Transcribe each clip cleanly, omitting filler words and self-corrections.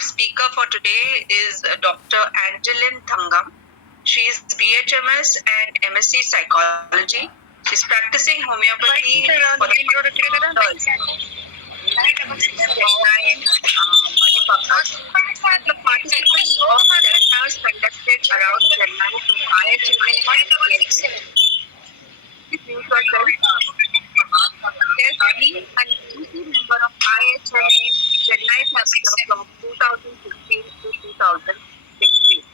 Our speaker for today is Dr. Angelin Thangam. She is BHMS and M.sc Psychology. She's practicing homeopathy for the doctors in Chennai, Madipakkam. And the participants of seminars conducted around Chennai from IHMA and KFH. Please mute yourself. There's been an exclusive member of IHMA Chennai chapter from 2015 to 2016.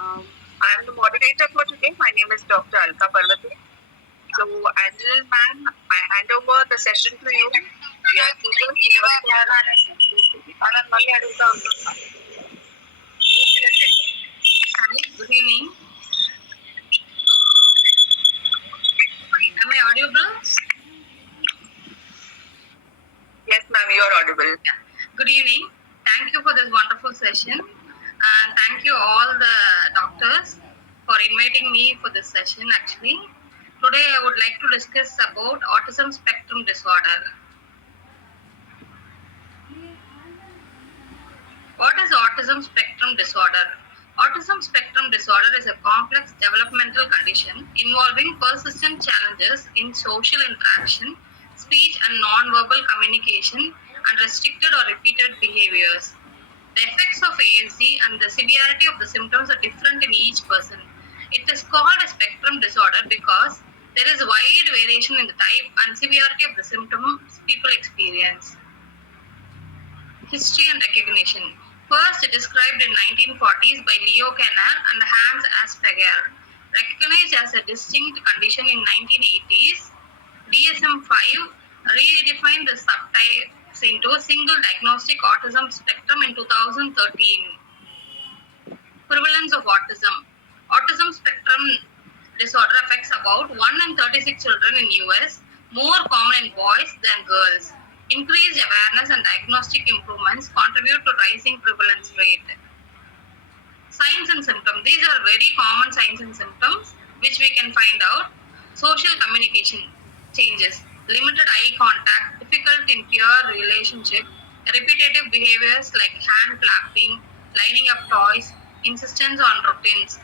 I am the moderator for today. My name is Dr. Hyperbaric. So, Angelin ma'am, I hand over the session to you. We are eager to your Good evening. Am I audible? Yes, ma'am, you are audible. Yeah. Good evening. Thank you for this wonderful session. And thank you all the doctors for inviting me for this session actually. Today I would like to discuss about autism spectrum disorder. What is autism spectrum disorder? Autism spectrum disorder is a complex developmental condition involving persistent challenges in social interaction, speech and non-verbal communication, and restricted or repeated behaviors. The effects of ASD and the severity of the symptoms are different in each person. It is called a spectrum disorder because there is wide variation in the type and severity of the symptoms people experience. History and recognition. First described in 1940s by Leo Kanner and Hans Asperger. Recognized as a distinct condition in 1980s, DSM-5 redefined the subtypes into a single diagnostic autism spectrum in 2013. Prevalence of autism. Autism spectrum disorder affects about 1 in 36 children in US, more common in boys than girls. Increased awareness and diagnostic improvements contribute to rising prevalence rate. Signs and symptoms. These are very common signs and symptoms which we can find out. Social communication changes. Limited eye contact, difficult in pure relationship, repetitive behaviors like hand clapping, lining up toys, insistence on routines,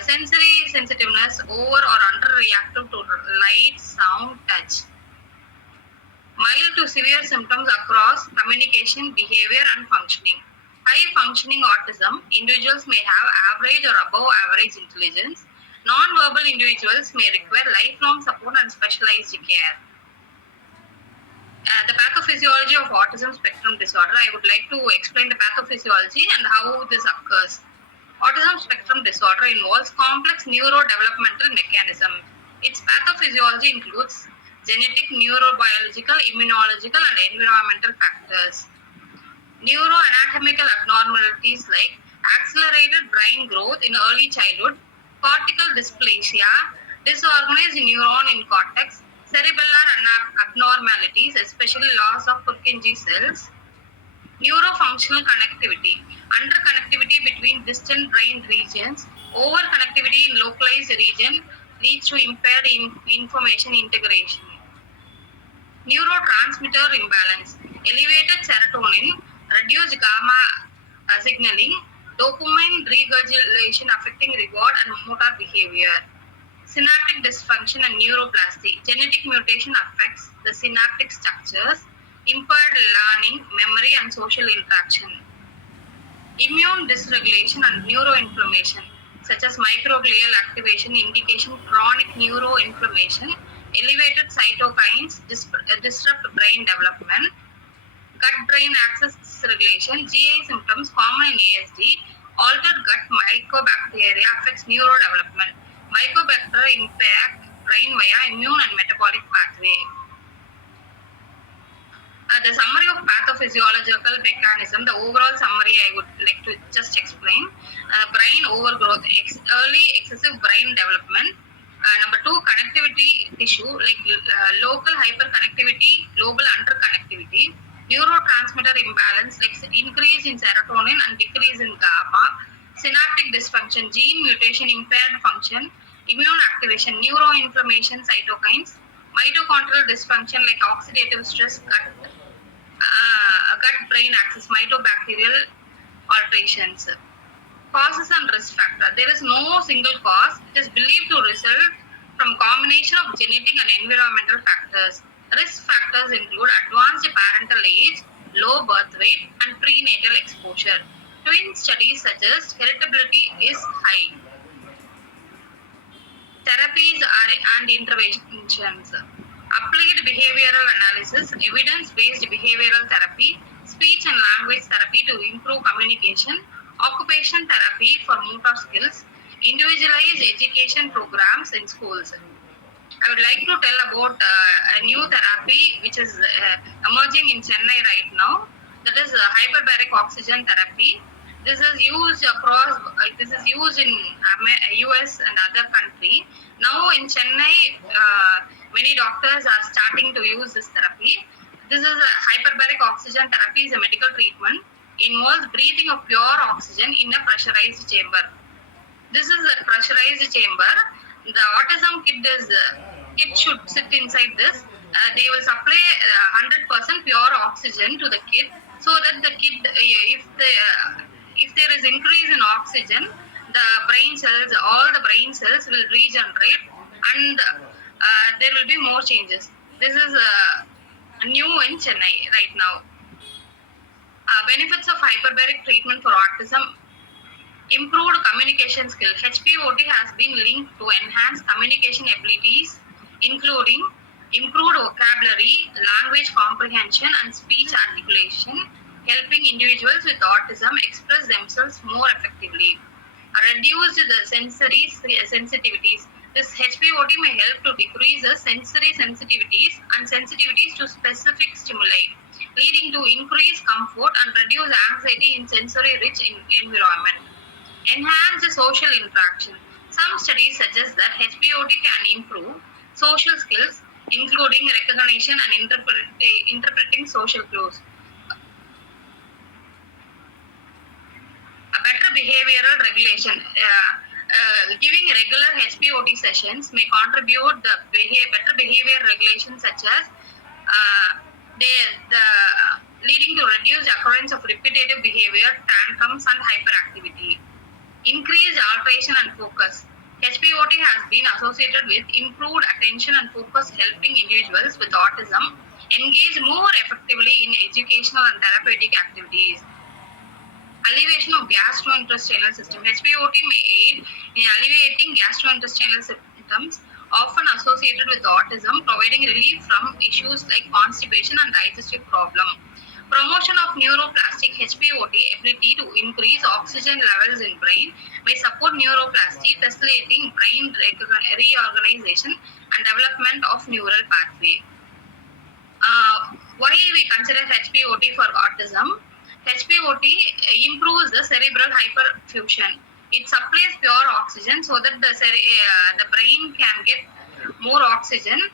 sensory sensitiveness, over or under reactive to light, sound, touch. Mild to severe symptoms across communication, behavior, and functioning. High functioning autism, individuals may have average or above average intelligence. Non-verbal individuals may require lifelong support and specialized care. The pathophysiology of autism spectrum disorder. I would like to explain the pathophysiology and how this occurs. Autism spectrum disorder involves complex neurodevelopmental mechanisms. Its pathophysiology includes genetic, neurobiological, immunological, and environmental factors. Neuroanatomical abnormalities like accelerated brain growth in early childhood, cortical dysplasia, disorganized neuron in cortex, cerebellar abnormalities, especially loss of Purkinje cells, neurofunctional connectivity, underconnectivity between distant brain regions, overconnectivity in localized region leads to impaired information integration. Neurotransmitter imbalance, elevated serotonin, reduced gamma signaling, dopamine regurgitation affecting reward and motor behavior. Synaptic dysfunction and neuroplasty. Genetic mutation affects the synaptic structures, impaired learning, memory, and social interaction. Immune dysregulation and neuroinflammation, such as microglial activation, indication chronic neuroinflammation, elevated cytokines, disrupt brain development, gut-brain axis dysregulation, GI symptoms common in ASD, altered gut mycobacteria affects neurodevelopment. Mycobacteria impact brain via immune and metabolic pathway. The summary of pathophysiological mechanism, the overall summary I would like to just explain. Brain overgrowth, early excessive brain development. Number 2, connectivity tissue like local hyperconnectivity, global underconnectivity. Neurotransmitter imbalance like increase in serotonin and decrease in GABA. Synaptic dysfunction, gene mutation, impaired function, immune activation, neuroinflammation, cytokines. Mitochondrial dysfunction like oxidative stress, gut gut-brain axis, mitobacterial alterations. Causes and risk factor. There is no single cause. It is believed to result from combination of genetic and environmental factors. Risk factors include advanced parental age, low birth weight, and prenatal exposure. Twin studies suggest heritability is high. Therapies and interventions. Applied behavioral analysis, evidence-based behavioral therapy, speech and language therapy to improve communication, occupation therapy for motor skills, individualized education programs in schools. I would like to tell about a new therapy which is emerging in Chennai right now. That is hyperbaric oxygen therapy. This is used across. This is used in US and other country. Now in Chennai, many doctors are starting to use this therapy. This is a hyperbaric oxygen therapy. Is a medical treatment. Involves breathing of pure oxygen in a pressurized chamber. This is a pressurized chamber. The autism kid should sit inside this. They will supply 100% pure oxygen to the kid, so that the kid, if there is increase in oxygen, the brain cells, all the brain cells will regenerate, and there will be more changes. This is new in Chennai right now. Benefits of hyperbaric treatment for autism. Improved communication skill. HPOT has been linked to enhanced communication abilities, including improved vocabulary, language comprehension, and speech articulation, helping individuals with autism express themselves more effectively. Reduced the sensory sensitivities. This HPOT may help to decrease the sensory sensitivities and sensitivities to specific stimuli, leading to increased comfort and reduce anxiety in sensory-rich environment. Enhance the social interaction. Some studies suggest that HPOT can improve social skills, including recognition and interpreting social clues. A better behavioral regulation. Giving regular HPOT sessions may contribute the better behavior regulation, such as leading to reduced occurrence of repetitive behavior, tantrums, and hyperactivity. Increased alteration and focus. HPOT has been associated with improved attention and focus, helping individuals with autism engage more effectively in educational and therapeutic activities. Alleviation of gastrointestinal system. HPOT may aid in alleviating gastrointestinal symptoms often associated with autism, providing relief from issues like constipation and digestive problem. Promotion of neuroplastic. HPOT ability to increase oxygen levels in brain may support neuroplasty, facilitating brain reorganization and development of neural pathway. Why we consider HPOT for autism? HPOT improves the cerebral hyperfusion. It supplies pure oxygen so that the brain can get more oxygen.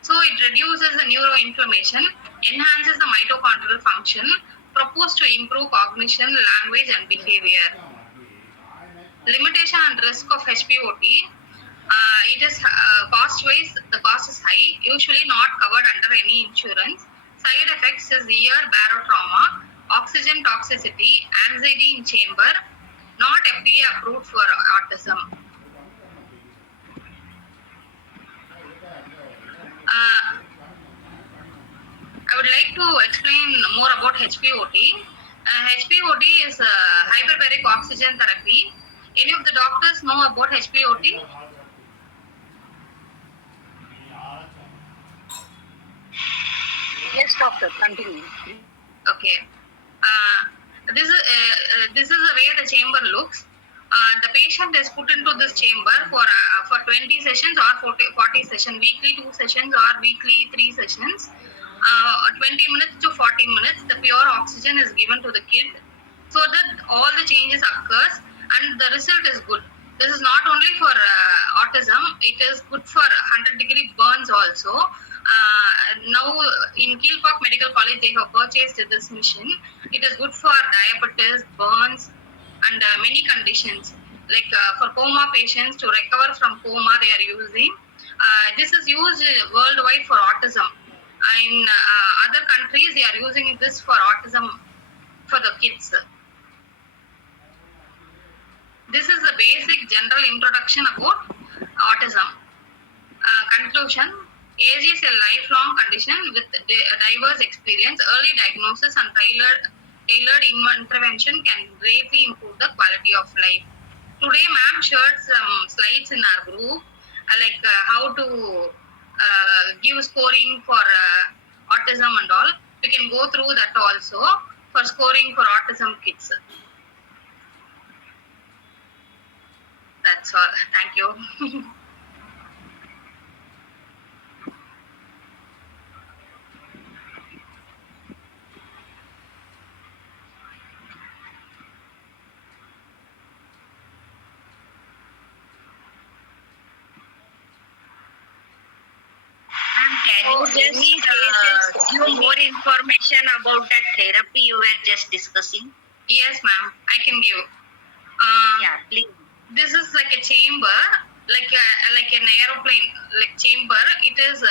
So it reduces the neuroinflammation, enhances the mitochondrial function, proposed to improve cognition, language, and behavior. Limitation and risk of HPOT. It is cost-wise, the cost is high, usually not covered under any insurance. Side effects is ear barotrauma, oxygen toxicity, anxiety in chamber, not FDA approved for autism. I would like to explain more about HPOT. HPOT is hyperbaric oxygen therapy. Any of the doctors know about HPOT? Yes, doctor, continue. Okay. This is the way the chamber looks. The patient is put into this chamber for 20 sessions or 40 sessions, weekly 2 sessions or weekly 3 sessions. 20 minutes to 40 minutes, the pure oxygen is given to the kid so that all the changes occurs and the result is good. This is not only for autism, it is good for 100-degree burns also. Now in Keelpark Medical College, they have purchased this machine. It is good for diabetes, burns, and many conditions. Like for coma patients, to recover from coma, they are using. This is used worldwide for autism. In other countries, they are using this for autism for the kids. This is the basic general introduction about autism. Conclusion: age is a lifelong condition with diverse experience. Early diagnosis and tailored intervention can greatly improve the quality of life. Today, ma'am shared some slides in our group, how to give scoring for autism and all. We can go through that also for scoring for autism kids. That's all. Thank you. Can you just give more information about that therapy you were just discussing? Yes, ma'am. I can give. Yeah, please. This is like a chamber, like an aeroplane, like chamber. It is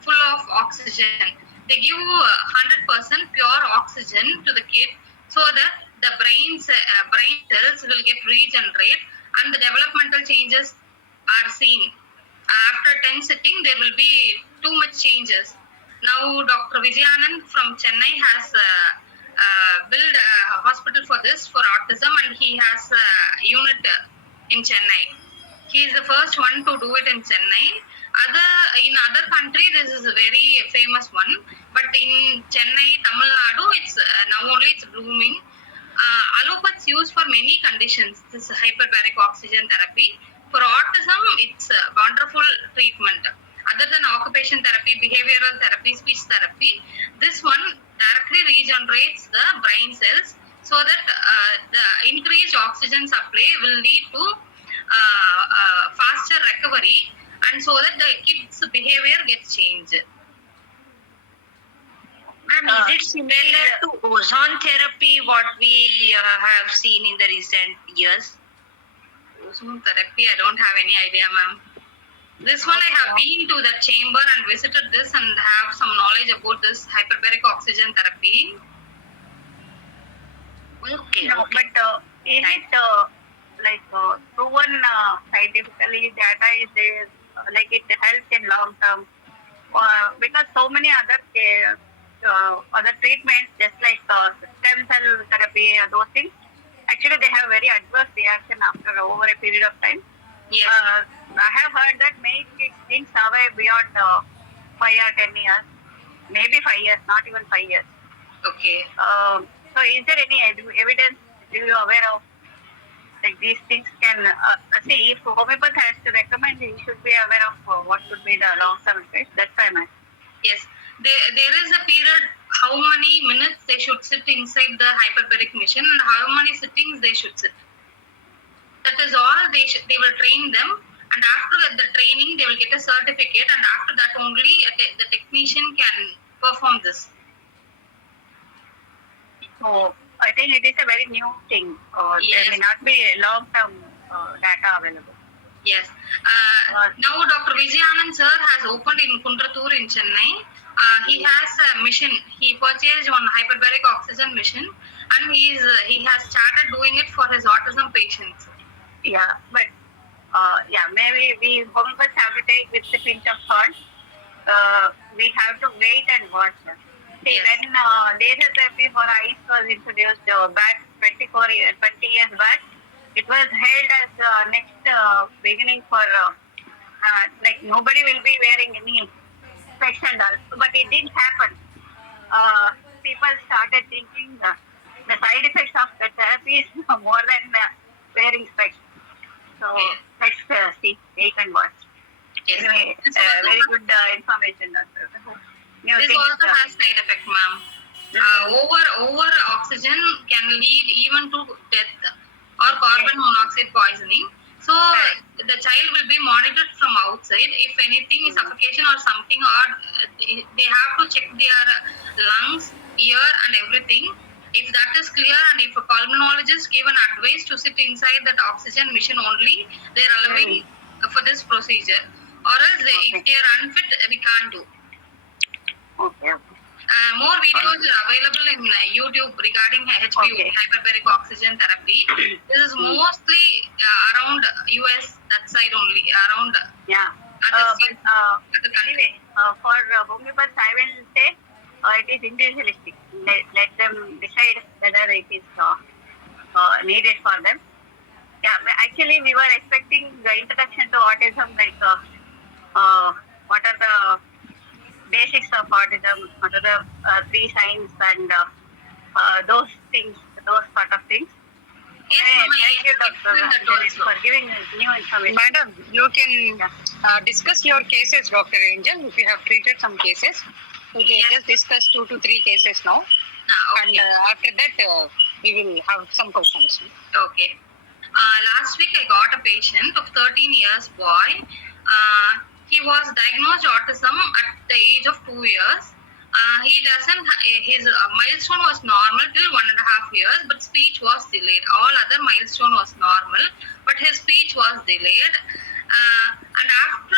full of oxygen. They give 100% pure oxygen to the kid, so that the brain cells will get regenerate and the developmental changes are seen. After 10 sitting, there will be too much changes. Now, Dr. Vijayanand from Chennai has built a hospital for this, for autism, and he has a unit in Chennai. He is the first one to do it in Chennai. In other country, this is a very famous one, but in Chennai, Tamil Nadu, it's now only it's blooming. Allopathy is used for many conditions. This hyperbaric oxygen therapy. For autism, it's a wonderful treatment. Other than occupation therapy, behavioral therapy, speech therapy, this one directly regenerates the brain cells, so that the increased oxygen supply will lead to faster recovery, and so that the kids' behavior gets changed. Ma'am, is it similar to ozone therapy, what we have seen in the recent years? Ozone therapy, I don't have any idea, ma'am. This one I have been to that chamber and visited this and have some knowledge about this hyperbaric oxygen therapy. Okay, No, okay. but is it proven scientifically data is there, like it helps in long term? Because so many other treatments, just like stem cell therapy, those things, actually they have very adverse reaction after over a period of time. Yes. I have heard that many kids didn't survive beyond 5 or 10 years, maybe 5 years, not even 5 years. Okay. So is there any evidence you are aware of? Like these things can see if homeopath has to recommend, he should be aware of what could be the long-term effects. That's why I'm asking. Yes. There is a period how many minutes they should sit inside the hyperbaric machine and how many sittings they should sit. That is all. They will train them, and after the training they will get a certificate, and after that only the technician can perform this. So I think it is a very new thing. Yes. There may not be long-term data available. Yes. Now Dr. Vijayanand sir has opened in Kundratur in Chennai. He has a mission. He purchased one hyperbaric oxygen mission, and he has started doing it for his autism patients. Yeah, but maybe we homeopaths have to take with a pinch of salt. We have to wait and watch. See, Yes. when laser therapy for eyes was introduced back 20 years back, it was held as next beginning for like nobody will be wearing any specs and all. But it didn't happen. People started thinking the side effects of the therapy is more than wearing specs. So let's see, wait and watch. Yes. Anyway, very good information. This also has side effect, ma'am. Over oxygen can lead even to death or carbon monoxide poisoning. So the child will be monitored from outside. If anything is suffocation or something, or they have to check their lungs, ear, and everything. If that is clear, and if a pulmonologist give an advice to sit inside that oxygen machine only, they are allowing for this procedure. Or else, if they are unfit, we can't do. Okay. More videos are available in YouTube regarding HPO, Okay. hyperbaric oxygen therapy. This is mostly around US, that side only, around Yeah. other states, other countries. Anyway, for homeopaths, I will say it is individualistic. Let them decide whether it is needed for them. Yeah, actually, we were expecting the introduction to autism, like what are the basics of autism, what are the three signs, and those things, those sort of things. Yes, Thank you, Dr. Angelin, for giving new information. Madam, you can discuss your cases, Dr. Angel, if you have treated some cases. We can just discuss 2 to 3 cases now. Okay. And after that, we will have some questions. Okay. Last week I got a patient of 13 years boy. He was diagnosed autism at the age of 2 years. His milestone was normal till 1.5 years, but speech was delayed. All other milestone was normal, but his speech was delayed. And after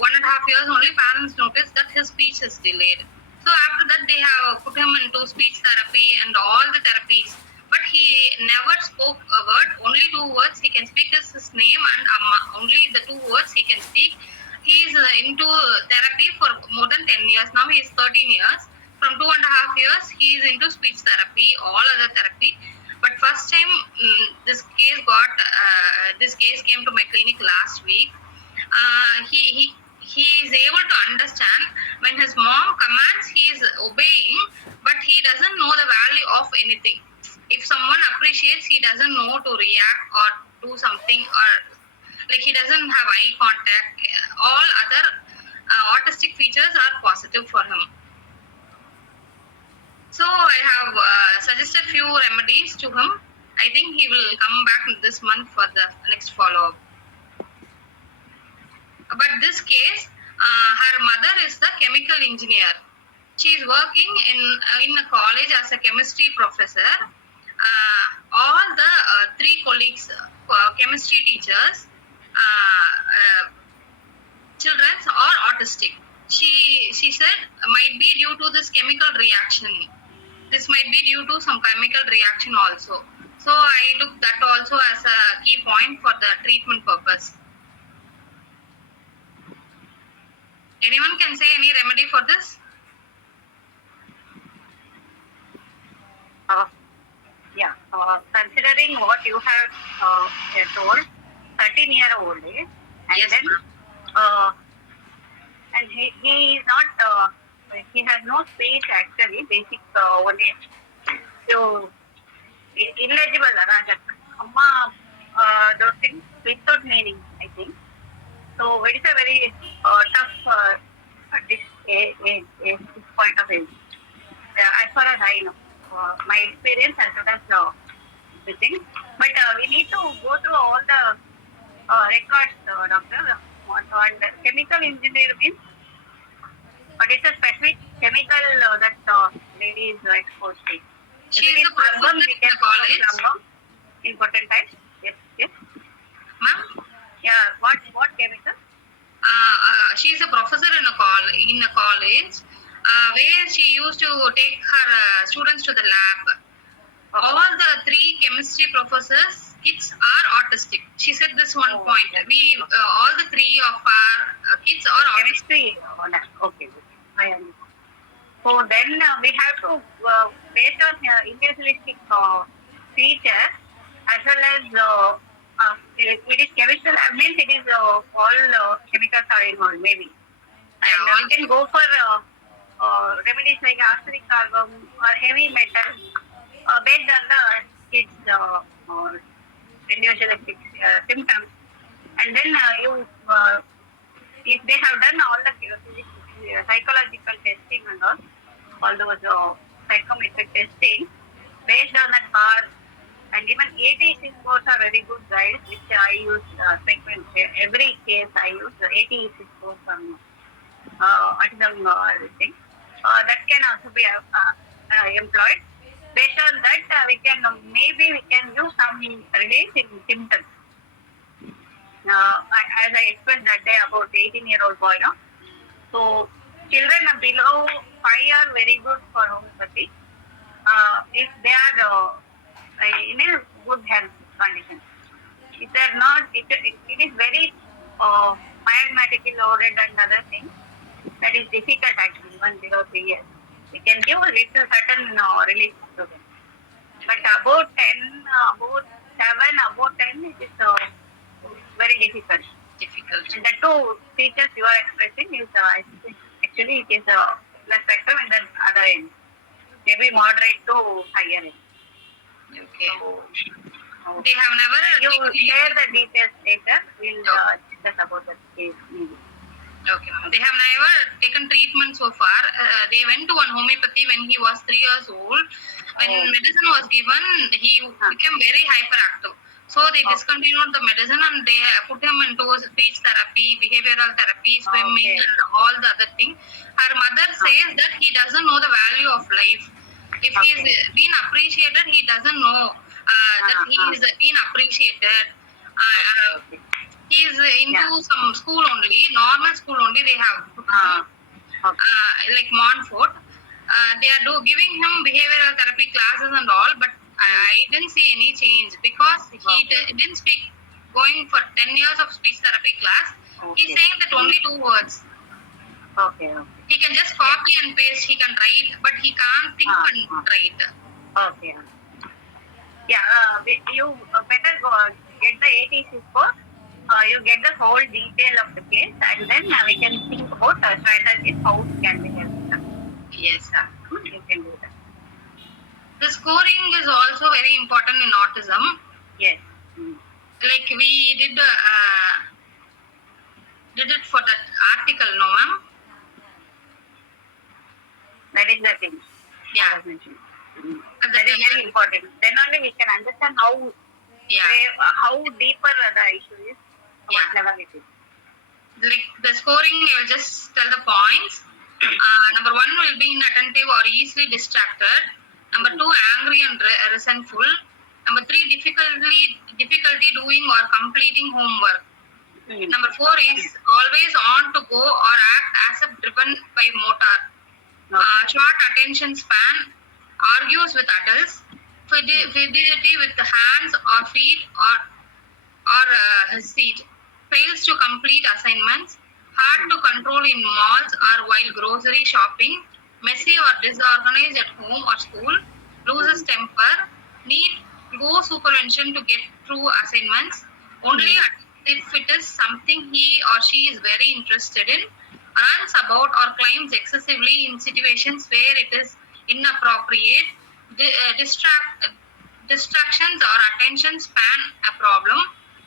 1.5 years, only parents noticed that his speech is delayed. So after that, they have put him into speech therapy and all the therapies. But he never spoke a word. Only 2 words he can speak is his name and amma. Only the 2 words he can speak. He is into therapy for more than 10 years. Now he is 13 years. From 2.5 years, he is into speech therapy, all other therapy. But first time this case came to my clinic last week. He is able to understand when his mom commands, he is obeying, but he doesn't know the value of anything. If someone appreciates, he doesn't know to react or do something, or like he doesn't have eye contact. All other autistic features are positive for him. So I have suggested few remedies to him. I think he will come back this month for the next follow-up. But this case, her mother is the chemical engineer. She is working in a college as a chemistry professor. All the 3 colleagues, chemistry teachers, children are autistic. She said might be due to this chemical reaction. This might be due to some chemical reaction also. So I took that also as a key point for the treatment purpose. Anyone can say any remedy for this? Considering what you have told, 13-year-old, and Yes, then and he is not he has no speech actually, basic only. So illegible, Rajak. Amma, those things without meaning, I think. So it is a very tough at this point of view. As far as I know, my experience as well as the thing. But we need to go through all the records, doctor. And chemical engineer means what is the specific chemical that lady is exposed to? She is a professor in the college. Important types. Yes. Ma'am? Yeah. What chemical? She is a professor in a college where she used to take her students to the lab. All the 3 chemistry professors, kids are autistic. She said this one point. We all the 3 of our kids are autistic. Chemistry. Okay. I understand. So then we have to based on individualistic features as well as it is chemical. Means it is all chemicals are involved maybe. And we can go for remedies like arsenic carbon or heavy metal based on the kids' individualistic symptoms. And then if they have done all the psychological testing and all those psychometric testing based on that part, and even ATC scores are very good guides, which I use frequently. Every case I use ATC scores on autism thing. That can also be employed. Based on that, we can do some relief in symptoms. As I explained that day about 18-year-old boy, no? So children below 5 are very good for homeopathy. If they are in a good health condition. If they are not, it is very miasmatically loaded and other things. That is difficult actually, 1 below 3 years. We can give a little certain relief to them. But about 10, about 7, about 10, it is very difficult. And the two features you are expressing is actually it is the spectrum and the other end. Maybe moderate to higher end. Okay. So, They have never. you share the details later. We'll discuss about the case maybe. Okay, ma'am. They have never taken treatment so far. They went to one homeopathy when he was 3 years old. When medicine was given, he became very hyperactive. So they discontinued the medicine and they put him into speech therapy, behavioral therapy, swimming, and all the other thing. Her mother says that he doesn't know the value of life. If he is being appreciated, he doesn't know that he is being appreciated. He is into some school only, normal school only. They have like Montfort. They are giving him behavioral therapy classes and all, but I didn't see any change because he didn't speak. Going for 10 years of speech therapy class, he's saying that only 2 words. Okay. He can just copy and paste. He can write, but he can't think and write. Okay. Yeah, you better go get the ATC score. You get the whole detail of the case, and then we can think about strategies how it can be helped. Yes, sir. You can do that. The scoring is also very important in autism. Yes. Like we did it for that article, no ma'am? That is the thing. Yeah. That is very important. Then only we can understand how deeper the issue is, what level it is. Like the scoring, we will just tell the points. Number 1 will be inattentive or easily distracted. Number 2, angry and resentful. Number 3, difficulty doing or completing homework. Number 4 is always on to go or act as if driven by motor. Short attention span, argues with adults, fidgety with the hands or feet or his seat, fails to complete assignments, hard to control in malls or while grocery shopping, messy or disorganized at home or school, loses temper, need go supervision to get through assignments, only if it is something he or she is very interested in, runs about or climbs excessively in situations where it is inappropriate, distractions or attention span a problem,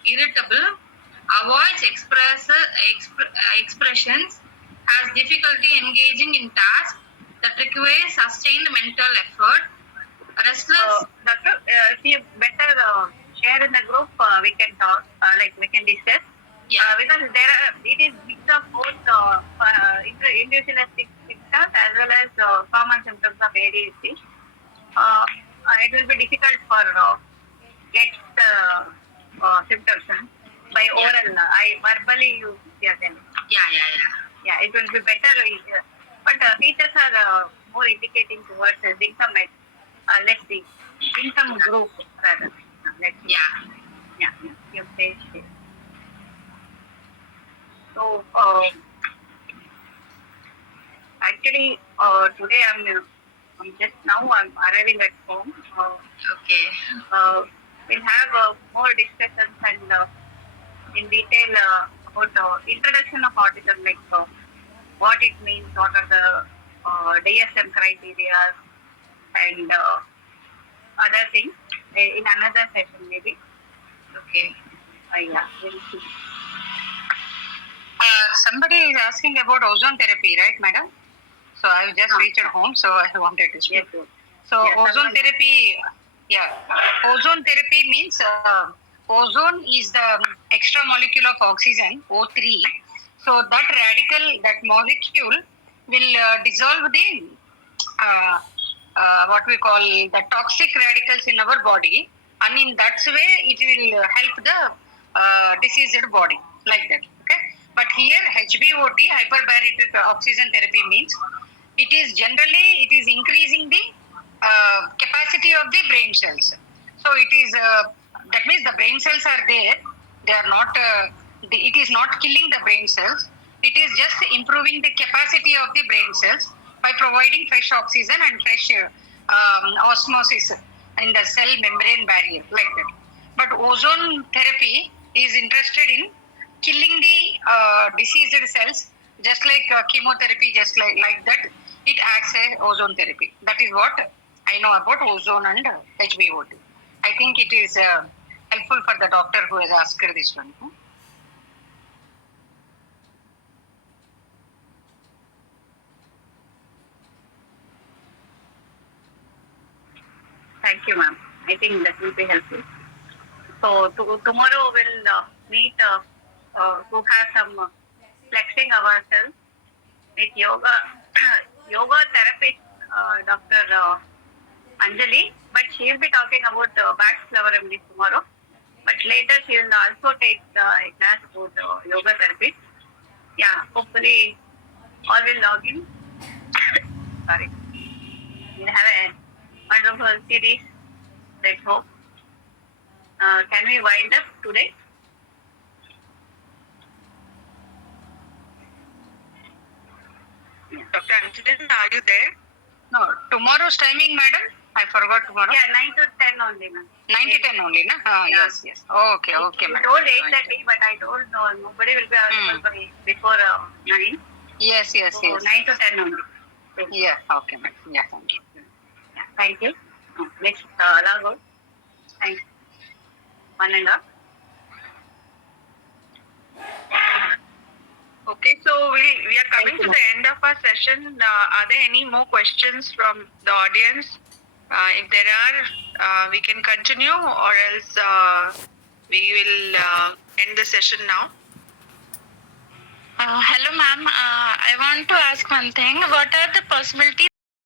irritable, avoids expressions, has difficulty engaging in tasks that require sustained mental effort, restless. Doctor, if you better share in the group, we can talk, we can discuss. Because it is mix of both individualistic symptoms as well as common symptoms of ADHD. It will be difficult for get the symptoms by oral. Verbally you hear them. Yeah, it will be better. But teachers are more indicating towards income. Let's see, income group rather. Let's see. Yeah. Your page. So actually today I'm arriving at home. We'll have more discussions and in detail about introduction of autism, like what it means, what are the DSM criteria and other things in another session maybe. We'll see. Somebody is asking about ozone therapy, right, madam? So I just reached home, so I wanted to speak. Yes. So ozone therapy, ozone therapy means ozone is the extra molecule of oxygen, O3. So that radical, that molecule will dissolve the what we call the toxic radicals in our body, and in that way it will help the diseased body, like that. Okay. But here HBOT, hyperbaric oxygen therapy, means it is increasing the capacity of the brain cells. So it is that means the brain cells are there. They are not. It is not killing the brain cells. It is just improving the capacity of the brain cells by providing fresh oxygen and fresh osmosis in the cell membrane barrier, like that. But ozone therapy is interested in killing the diseased cells, just like chemotherapy, just like that. It acts as ozone therapy. That is what I know about ozone and HBOT. I think it is helpful for the doctor who has asked this one. Thank you, ma'am. I think that will be helpful. So tomorrow we'll meet to have some flexing ourselves with yoga therapist, Dr. Anjali, but she will be talking about Bach flower remedies tomorrow. But later she will also take a class about yoga therapy. Yeah, hopefully all will log in. Sorry. We'll have a wonderful series. Let's hope. Can we wind up today? Dr. Angelin, are you there? No, tomorrow's timing, madam? I forgot tomorrow. Yeah, 9 to 10 only, ma'am. 9 to 10 only, na? Yeah. Yes. Okay, You madam. told 8:30, but I told no, nobody will be available by before 9. Yes. So 9 to 10 only. Yeah, okay, madam. Yeah, thank you. Yeah, thank you. Let's log out. Thanks. 1.5. Okay, so we are coming to the end of our session. Are there any more questions from the audience? If there are, we can continue, or else we will end the session now. Hello, ma'am. I want to ask one thing. What are the possibilities